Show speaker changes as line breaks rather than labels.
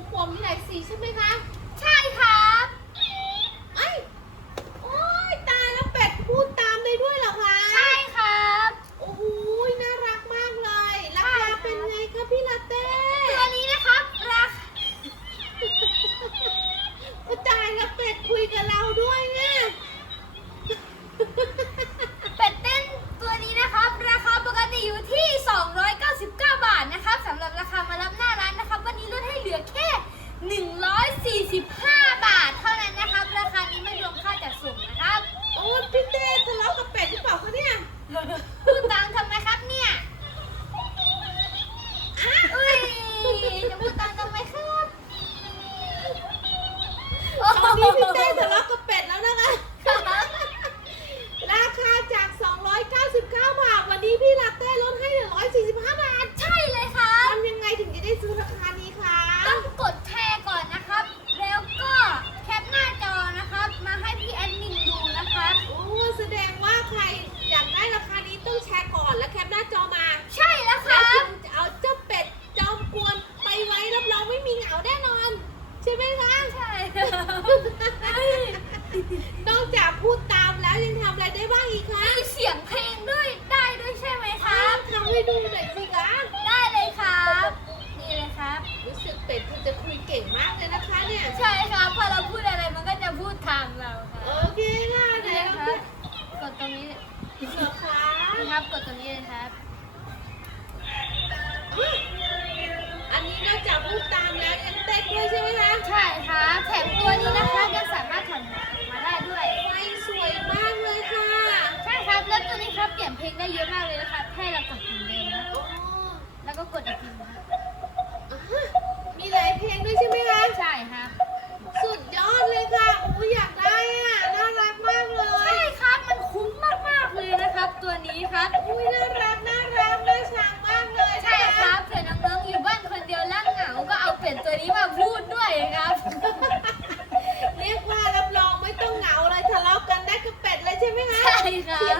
ห
ม
วก
ปู
ผมมีหลายสีใช่ไหมคะ
ใช่ครับ
เอ้ยโอ้ยตายแล้วเป็ดพูดตามได้ด้วยเหรอคะ
ใช่ครับ
โอ้โหน่ารักมากเลย ราคาเป็นไงคะพี่ลาเต้
ตัวนี้นะครับราคา
ก็ตายแล้วเป็ดคุยกับเราด้วยเนี่ย
เป็ดเต้นตัวนี้นะครับ ราคาปกติอยู่ที่ 299 บาทนะครับสำหรับราคามารับหน้าร้านนะครับ วันนี้ลดให้เหลือแค่ 145 บาทเท่านั้นนะครับ ราคานี้ไม่รวมค่าจัดส่งนะครับ
โอ้ยพี่เต้ทะเลาะกับเป็ดหรือเปล่าคะเนี่ย
พูดตังค์ทำไมครับเนี่ยอุ้ยจะพูดตังค์ทำไมครับ
ตอนนี้พี่เต้ทะเลาะกับเป็ดแล้วนะคะ ราคาจาก 299 บาท วันนี้พี่ลาเต้ลดให้เหลือ145 บาท
ใช่เลยครับ
ทำยังไงถึงจะได้ซื้อราคานี้คะ
ต้องกดแชร์ก่อนนะครับ แล้วก็แคปหน้าจอนะครับ มาให้พี่แอดมินดูนะครับ
โอ้แสดงว่าใครอยากได้ราคานี้ต้องแชร์ก่อนแล้วแคปหน้าจอมา
ใช่แล้วค
แล้ว
รับ
คุณจะเอาเจ้าเป็ดจอมกวนไปไว้รับรองไม่มีเหงาแน่นอน ใช่ไหมคะ
ใช่
นอกจากพูดตามแล้วยังทำอะไรได้บ้างอีกคะ
มีเสียงเพลงด้วยได้ด้วยใช่ไหมค
ค
รั
รับ บทำให้ ดูหน่อยสิคะ
ได้เลยครับ นี่เลยครับ
รู้สึกเป็ดคุณจะคุยเก่งมากเลยนะคะเนี่ย
ใช่ครับพอเราพูดอะไรมันก็จะพูดตามเราค
โอ
รับ
เคค่ะไหน
นี่
ลอง
ค
ดู
รับกดตรงนี้
เหรอคะ
นะครับกดตรงนี้เลยครับ
อุ๊ยอันนี้นอกจากพูดตามแล้วยังเต้น เพลงได้เยอะมากเลยนะ
คะแค่เรากดปุ่มเดิมนแล้วก็กดอีกทีนะมีหลายเพลงด้วยใช่ไหมคะ ใช่ค่ะ สุดยอดเลยค่ะโอ้ยอยากได้อะ น่า
รักมากเลย ใช่ครับ มันคุ้มมากๆเลยนะ
ครับ ตัวนี้ครับอุ้ยน่ารักน่า
รักน่าชังมากเลยใช่
ครับเผื่อน้องๆอยู่บ้านคนเดียวล่างเหงา ก็เอาเป็นตัวนี้มาพูดด้วยครับเรียกว่ารับรองไม่ต้องเหงาเลยทะเลาะกันได้
กับเป็ดเลยใช่ไหมคะ ใช่
ครับ